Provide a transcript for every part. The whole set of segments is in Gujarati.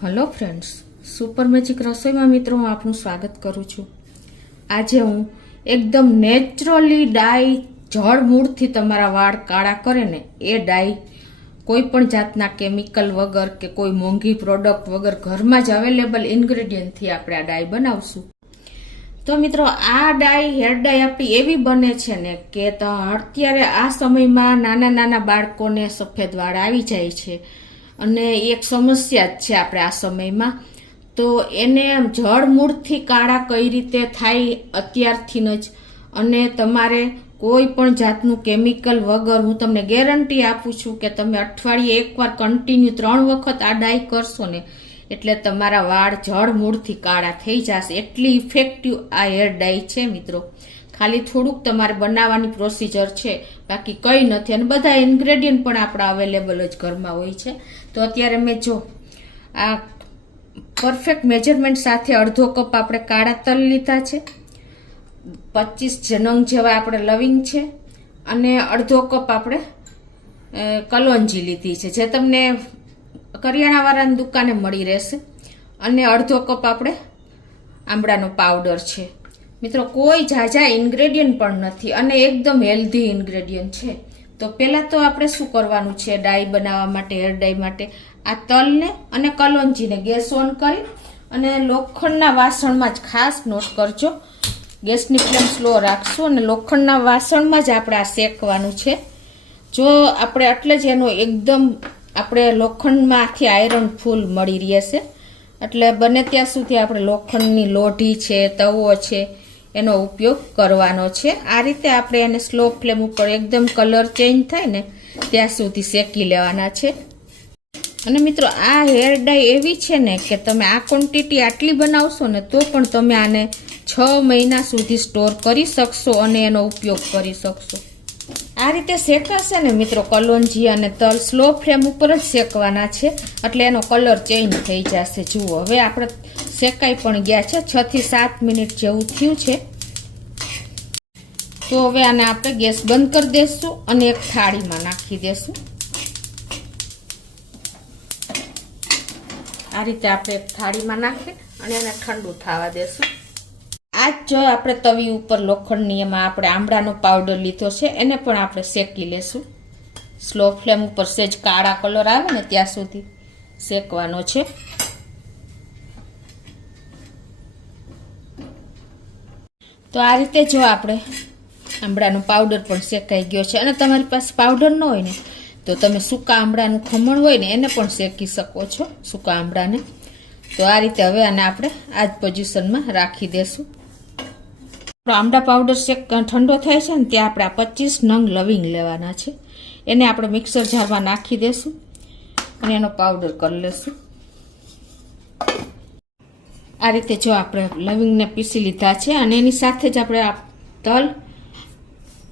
हेलो फ्रेंड्स, सुपर मैजिक रसोई में मित्रों हूँ आपનું સ્વાગત કરું છું। આજે હું એકદમ નેચરલી ડાઈ જળ મૂળથી તમારા વાળ કાળા કરે ને એ ડાઈ કોઈ પણ જાતના કેમિકલ વગર કે કોઈ મોંઘી પ્રોડક્ટ વગર ઘરમાં જ અવેલેબલ ઇન્ગ્રેડિયન્ટથી આપણે આ ડાઈ બનાવશું। તો મિત્રો આ ડાઈ હેર ડાઈ આપણી એવી બને છે ને કે અત્યારે આ સમયમાં નાના નાના બાળકોને સફેદ વાળ આવી જાય છે અને એક સમસ્યા જ છે આપણે આ સમયમાં। તો એને જળ મૂળથી કાળા કઈ રીતે થાય અત્યારથી જ, અને તમારે કોઈ પણ જાતનું કેમિકલ વગર હું તમને ગેરંટી આપું છું કે તમે અઠવાડિયે એકવાર કન્ટિન્યુ 3 વખત આ ડાઈ કરશો ને એટલે તમારા વાળ જળ મૂળથી કાળા થઈ જશે। એટલી ઇફેક્ટિવ આ હેર ડાઈ છે મિત્રો। ખાલી થોડુંક તમારે બનાવવાની પ્રોસિજર છે, બાકી કંઈ નથી, અને બધા ઇન્ગ્રેડિયન્ટ પણ આપણા અવેલેબલ જ ઘરમાં હોય છે। તો અત્યારે મેં જો આ પરફેક્ટ મેજરમેન્ટ સાથે અડધો કપ આપણે કાળા તલ લીધા છે, 25 નંગ જેવા આપણે લવિંગ છે, અને અડધો કપ આપણે કલોંજી લીધી છે જે તમને કરિયાણાવાળાની દુકાને મળી રહેશે, અને અડધો કપ આપણે આંબળાનો પાવડર છે। મિત્રો કોઈ ઝાઝા ઇન્ગ્રેડિયન્ટ પણ નથી અને એકદમ હેલ્ધી ઇન્ગ્રેડિયન્ટ છે। તો પહેલાં તો આપણે શું કરવાનું છે ડાઈ બનાવવા માટે, હેર ડાઈ માટે આ તલને અને કલોંજીને ગેસ ઓન કરી અને લોખંડના વાસણમાં જ, ખાસ નોટ કરજો, ગેસની ફ્લેમ સ્લો રાખશું અને લોખંડના વાસણમાં જ આપણે આ શેકવાનું છે। જો આપણે એટલે જ એનો એકદમ આપણે લોખંડમાંથી આયરન ફૂલ મળી રહેશે, એટલે બને ત્યાં સુધી આપણે લોખંડની લોઢી છે, તવો છે એનો ઉપયોગ કરવાનો છે। આ રીતે આપણે એને સ્લો ફ્લેમ ઉપર એકદમ કલર ચેન્જ થાય ને ત્યાં સુધી શેકી લેવાના છે। અને મિત્રો આ હેર ડાઈ એવી છે ને કે તમે આ ક્વોન્ટિટી આટલી બનાવશો ને તો પણ તમે આને 6 મહિના સુધી સ્ટોર કરી શકશો અને એનો ઉપયોગ કરી શકશો। આ રીતે શેકાશે ને મિત્રો, કલોંજી અને તલ સ્લો ફ્લેમ ઉપર જ શેકવાના છે એટલે એનો કલર ચેન્જ થઈ જશે। જુઓ હવે આપણે શેકાઈ પણ ગયા છે, 6 થી 7 મિનિટ જેવું થયું છે। તો હવે આને આપણે ગેસ બંધ કરી દઈશું અને એક થાળીમાં નાખી દઈશું। આ રીતે આપણે એક થાળીમાં નાખી અને એને ઠંડુ થવા દઈશું। આ જો આપણે તવી ઉપર લોખંડની એમાં આપણે આંબળાનો પાવડર લીધો છે એને પણ આપણે શેકી લેશું। સ્લો ફ્લેમ ઉપર સેજ કાળા કલર આવે ને ત્યાં સુધી શેકવાનો છે। તો આ રીતે જો આપણે આંબળાનો પાવડર પણ શેકાઈ ગયો છે, અને તમારી પાસે પાવડર ન હોય ને તો તમે સૂકા આંબળાનું ખમણ હોય ને એને પણ શેકી શકો છો, સૂકા આંબળાને। તો આ રીતે હવે આને આપણે આ જ પોઝિશનમાં રાખી દેશું। આંબળા પાવડર ઠંડો થાય છે ને ત્યાં આપણે આ 25 નંગ લવિંગ લેવાના છે, એને આપણે મિક્સર જારમાં નાખી દેશું અને એનો પાવડર કરી લેશું। આ રીતે જો આપણે લવિંગને પીસી લીધા છે અને એની સાથે જ આપણે આ તલ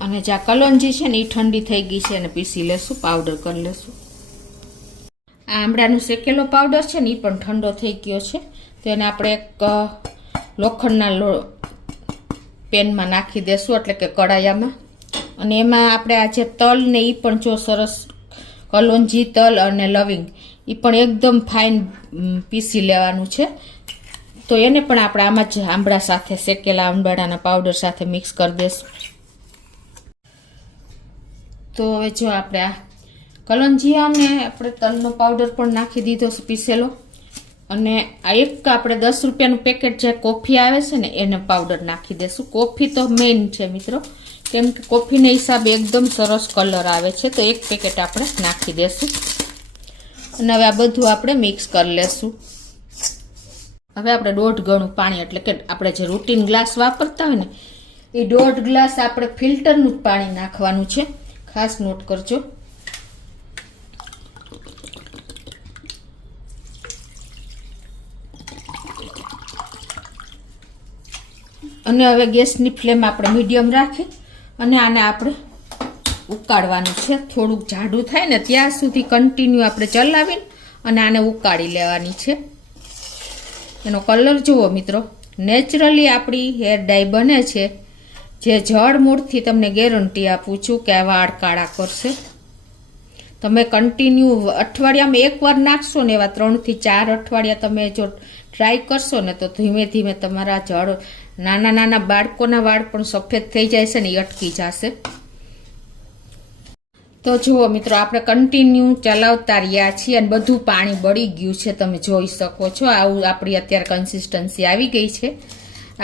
અને જે કલોંજી છે ને એ ઠંડી થઈ ગઈ છે એને પીસી લેશું, પાવડર કરી લેશું। આ આંબળાનો શેકેલો પાવડર છે ને એ પણ ઠંડો થઈ ગયો છે, તો એને આપણે એક લોખંડના પેનમાં નાખી દેશું, એટલે કે કડાયામાં, અને એમાં આપણે આ જે તલ ને એ પણ જો સરસ કલોંજી, તલ અને લવિંગ એ પણ એકદમ ફાઇન પીસી લેવાનું છે। તો એને પણ આપણે આમાં જ આંબળા સાથે, શેકેલા આંબળાના પાવડર સાથે મિક્સ કરી દઈશું। તો હવે જો આપણે આ કલોંજી અને આપણે તલનો પાવડર પણ નાખી દીધો છે પીસેલો, અને આ એક આપણે 10 રૂપિયાનું પેકેટ જે કોફી આવે છે ને એને પાવડર નાખી દેશું। કોફી તો મેઇન છે મિત્રો, કેમ કે કોફીના હિસાબે એકદમ સરસ કલર આવે છે। તો એક પેકેટ આપણે નાખી દેશું અને હવે આ બધું આપણે મિક્સ કરી લેશું। હવે આપણે 1.5 ગણું પાણી, એટલે કે આપણે જે રૂટીન ગ્લાસ વાપરતા હોય ને એ 1.5 ગ્લાસ આપણે ફિલ્ટરનું જ પાણી નાખવાનું છે, ખાસ નોટ કરજો। અને હવે ગેસની ફ્લેમ આપણે મીડિયમ રાખી અને આને આપણે ઉકાળવાનું છે। થોડુંક જાડું થાય ને ત્યાં સુધી કન્ટિન્યુ આપણે ચલાવીને અને આને ઉકાળી લેવાની છે। એનો કલર જુઓ મિત્રો, નેચરલી આપણી હેર ડાઈ બને છે જે જળ મૂળથી તમને ગેરંટી આપું છું કે આ વાળ કાળા કરશે। તમે કન્ટિન્યુ અઠવાડિયામાં એકવાર નાખશો ને એવા 3 થી 4 અઠવાડિયા તમે જો ટ્રાય કરશો ને તો ધીમે ધીમે તમારા જળ નાના નાના બાળકોના વાળ પણ સફેદ થઈ જાય છે ને એ અટકી જશે. તો જુઓ મિત્રો, આપણે કન્ટિન્યુ ચલાવતા રહ્યા છીએ અને બધું પાણી બળી ગયું છે. તમે જોઈ શકો છો આવું આપણી અત્યારે કન્સિસ્ટન્સી આવી ગઈ છે.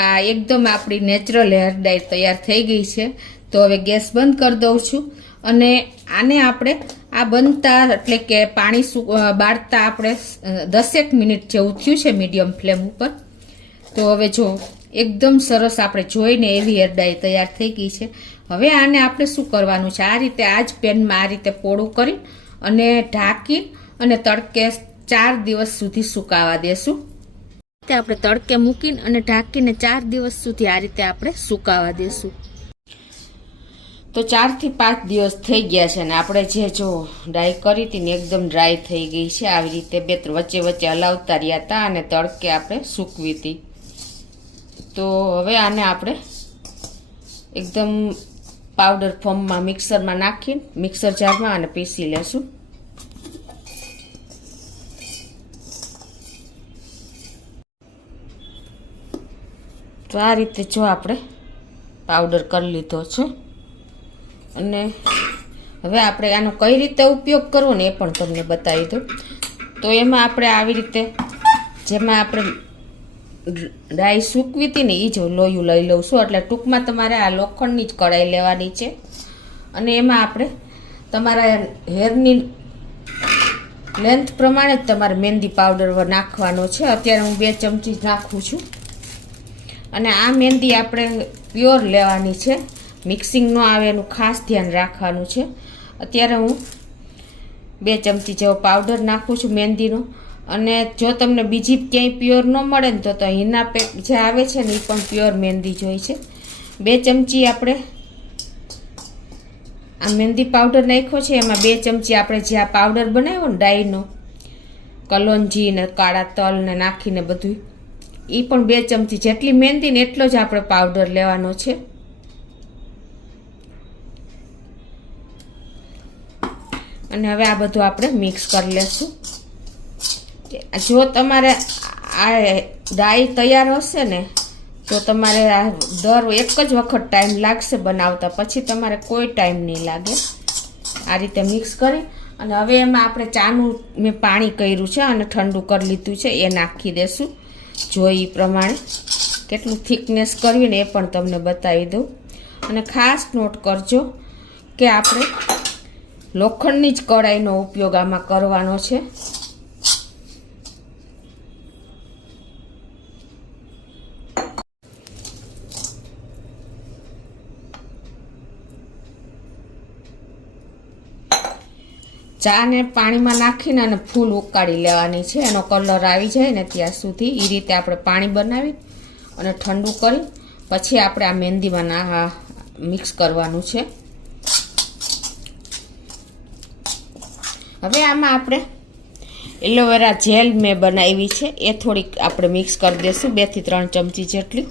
આ એકદમ આપણી નેચરલ હેર ડાય તૈયાર થઈ ગઈ છે. તો હવે ગેસ બંધ કરી દઉં છું અને આને આપણે આ બનતા એટલે કે પાણી બાળતા આપણે 10 મિનિટ જેવું થયું છે મીડિયમ ફ્લેમ ઉપર. તો હવે જો એકદમ સરસ આપણે જોઈને એવી હેર ડાય તૈયાર થઈ ગઈ છે. હવે આને આપણે શું કરવાનું છે, આ રીતે આ જ પેનમાં આ રીતે પોળું કરી અને ઢાંકી અને તડકે 4 દિવસ સુધી સુકાવા દેશું. આપણે તડકે મૂકીને અને ઢાંકીને 4 દિવસ સુધી આ રીતે આપણે સુકાવા દેશું. તો 4 થી 5 દિવસ થઈ ગયા છે ને આપણે જે જો ડાય કરી હતી ને એકદમ ડ્રાય થઈ ગઈ છે. આવી રીતે વચ્ચે વચ્ચે હલાવતા રહ્યા હતા અને તડકે આપણે સૂકવી હતી. તો હવે આને આપણે એકદમ પાવડર ફોર્મમાં મિક્સરમાં નાખીને મિક્સર જારમાં અને પીસી લેશું. તો આ રીતે જો આપણે પાવડર કરી લીધો છે અને હવે આપણે આનો કઈ રીતે ઉપયોગ કરવો ને એ પણ તમને બતાવી દઉં. તો એમાં આપણે આવી રીતે જેમાં આપણે ડાય સૂકવી હતી ને એ જ લોયું લઈ લઉં છું. એટલે ટૂંકમાં તમારે આ લોખંડની જ કઢાઈ લેવાની છે અને એમાં આપણે તમારા હેરની લેન્થ પ્રમાણે જ તમારે મહેંદી પાવડર નાખવાનો છે. અત્યારે હું 2 ચમચી નાખું છું અને આ મહેંદી આપણે પ્યોર લેવાની છે, મિક્સિંગ ન આવે એનું ખાસ ધ્યાન રાખવાનું છે. અત્યારે હું 2 ચમચી જેવો પાવડર નાખું છું મહેંદીનો. અને જો તમને બીજી ક્યાંય પ્યોર ન મળે ને તો હિના પેક જે આવે છે ને એ પણ પ્યોર મહેંદી જ હોય છે. 2 ચમચી આપણે આ મહેંદી પાવડર નાખ્યો છે, એમાં 2 ચમચી આપણે જે આ પાવડર બનાવ્યો ને ડાયનો કલોંજી ને કાળા તલ ને નાખીને બધું એ પણ 2 ચમચી જેટલી મહેંદી ને એટલો જ આપણે પાવડર લેવાનો છે. અને હવે આ બધું આપણે મિક્સ કરી લેશું. જો તમારે આ ડાય તૈયાર હશે ને તો તમારે આ એક જ વખત ટાઈમ લાગશે બનાવતા, પછી તમારે કોઈ ટાઈમ નહીં લાગે. આ રીતે મિક્સ કરી અને હવે એમાં આપણે ચાનું મેં પાણી કર્યું છે અને ઠંડુ કરી લીધું છે એ નાખી દેશું. જો એ પ્રમાણે કેટલું થિકનેસ કરવી ને એ પણ તમને બતાવી દઉં. અને ખાસ નોટ કરજો કે આપણે લોખંડની જ કઢાઈનો ઉપયોગ આમાં કરવાનો છે. ચા ને પાણીમાં નાખીને અને ફૂલ ઉકાળી લેવાની છે. એનો કલર આવી જાય ને ત્યાં સુધી એ રીતે આપણે પાણી બનાવી અને ઠંડુ કરી પછી આપણે આ મહેંદીમાં મિક્સ કરવાનું છે. હવે આમાં આપણે એલોવેરા જેલ મેં બનાવી છે એ થોડીક આપણે મિક્સ કરી દઈશું, 2 થી 3 ચમચી જેટલી.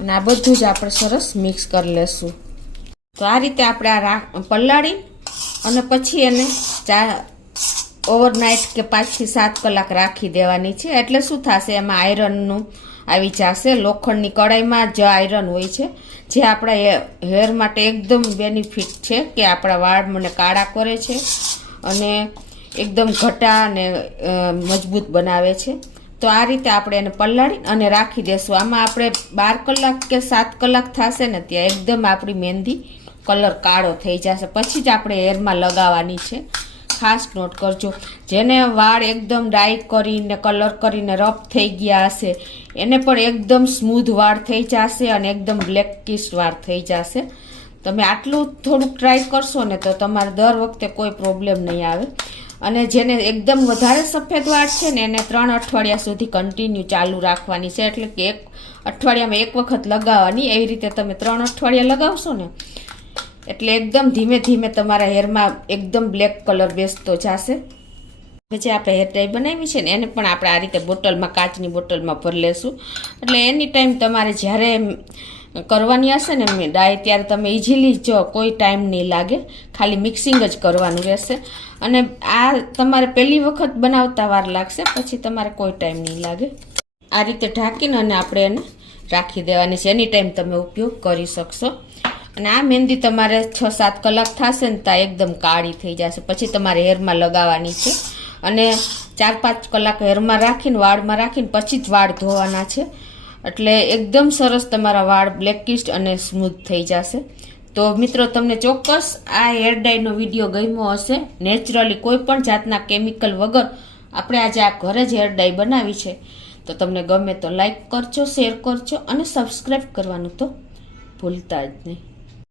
અને આ બધું જ આપણે સરસ મિક્સ કરી લેશું. તો આ રીતે આપણે આ પલાળી અને પછી એને ઓવરનાઇટ કે 5 થી 7 કલાક રાખી દેવાની છે. એટલે શું થશે, એમાં આયરનનું આવી જશે. લોખંડની કઢાઈમાં જ આયરન હોય છે જે આપણા હેર માટે એકદમ બેનિફિટ છે કે આપણા વાળ મને કાળા કરે છે અને એકદમ ઘટા અને મજબૂત બનાવે છે. તો આ રીતે આપણે એને પલાળી અને રાખી દેશું. આમાં આપણે 12 કલાક કે 7 કલાક થશે ને ત્યાં એકદમ આપણી મહેંદી કલર કાળો થઈ જશે. પછી જ આપણે હેરમાં લગાવવાની છે. ખાસ નોટ કરજો, જેને વાળ એકદમ ડાય કરીને કલર કરીને રફ થઈ ગયા હશે એને પણ એકદમ સ્મૂધ વાળ થઈ જશે અને એકદમ બ્લેકિશ વાળ થઈ જશે. તમે આટલું થોડુંક ટ્રાય કરશો ને તો તમારે દર વખતે કોઈ પ્રોબ્લેમ નહીં આવે. અને જેને એકદમ વધારે સફેદ વાળ છે ને એને 3 અઠવાડિયા સુધી કન્ટિન્યુ ચાલુ રાખવાની છે. એટલે કે 1 અઠવાડિયામાં 1 વખત લગાવવાની. એવી રીતે તમે 3 અઠવાડિયા લગાવશો ને એટલે એકદમ ધીમે ધીમે તમારા હેરમાં એકદમ બ્લેક કલર બેસતો જશે. જે આપણે હેર ડાય બનાવી છે ને એને પણ આપણે આ રીતે બોટલમાં, કાચની બોટલમાં ભરી લેશું. એટલે એની ટાઈમ તમારે જ્યારે કરવાની હશે ને ડાય ત્યારે તમે ઇઝીલી જો કોઈ ટાઈમ નહીં લાગે, ખાલી મિક્સિંગ જ કરવાનું રહેશે. અને આ તમારે પહેલી વખત બનાવતા વાર લાગશે, પછી તમારે કોઈ ટાઈમ નહીં લાગે. આ રીતે ઢાંકીને અને આપણે એને રાખી દેવાની છે. એની ટાઈમ તમે ઉપયોગ કરી શકશો. અને આ મહેંદી તમારે 6-7 કલાક થશે ને ત્યાં એકદમ કાળી થઈ જશે. પછી તમારે હેરમાં લગાવવાની છે અને 4-5 કલાક હેરમાં રાખીને, વાળમાં રાખીને પછી જ વાળ ધોવાના છે. એટલે એકદમ સરસ તમારા વાળ બ્લેકિસ્ટ અને સ્મૂથ થઈ જશે. તો મિત્રો, તમને ચોક્કસ આ હેર ડાયનો વિડીયો ગમ્યો હશે. નેચરલી કોઈ પણ જાતના કેમિકલ વગર આપણે આજે આ ઘરે જ હેર ડાય બનાવી છે. તો તમને ગમે તો લાઈક કરજો, શેર કરજો અને સબસ્ક્રાઈબ કરવાનું તો ભૂલતા જ નહીં.